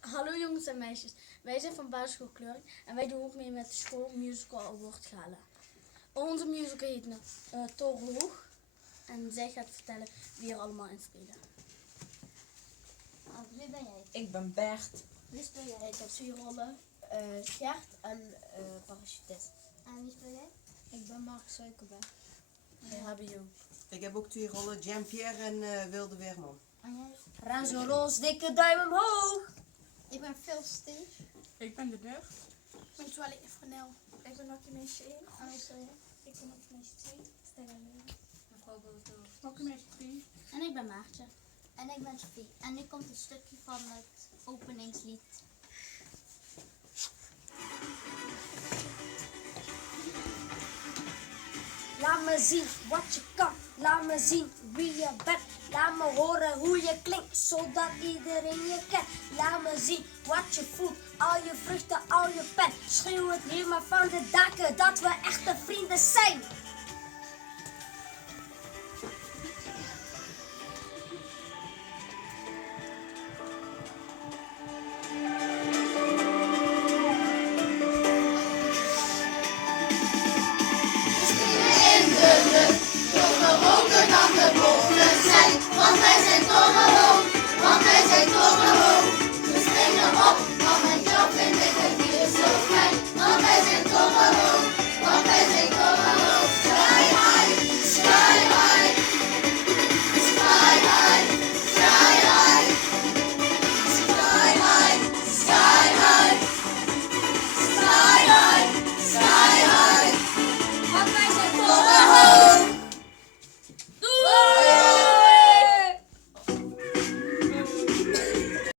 Hallo jongens en meisjes. Wij zijn van basisschool Kleuring en wij doen ook mee met de school Musical Award Gala. Onze musical heet Toren Hoog en zij gaat vertellen wie er allemaal in spelen. Wie ben jij? Ik ben Bert. Wie speel jij? Ik heb Sierrollen, Gert en parachutist. En wie speel jij? Ik ben Mark Suikerberg. HBO. Ik heb ook 2 rollen, Jean-Pierre en Wilde Weerman. En jij? Renzo Roos, dikke duim omhoog! Ik ben Phil Steve. Ik ben de deur. Ik ben Twali Efranel. Ik ben Nakkie Meisje 1. En wie speel jij? Ik ben Nakkie Meisje 2. Stella Leuven. Mevrouw Bulthoofd. Nakkie Meisje 3. En ik ben Maartje. En ik ben Sophie. En nu komt een stukje van het openingslied. Laat me zien wat je kan, laat me zien wie je bent. Laat me horen hoe je klinkt, zodat iedereen je kent. Laat me zien wat je voelt, al je vruchten, al je pijn. Schreeuw het hier maar van de daken, dat we echte vrienden zijn.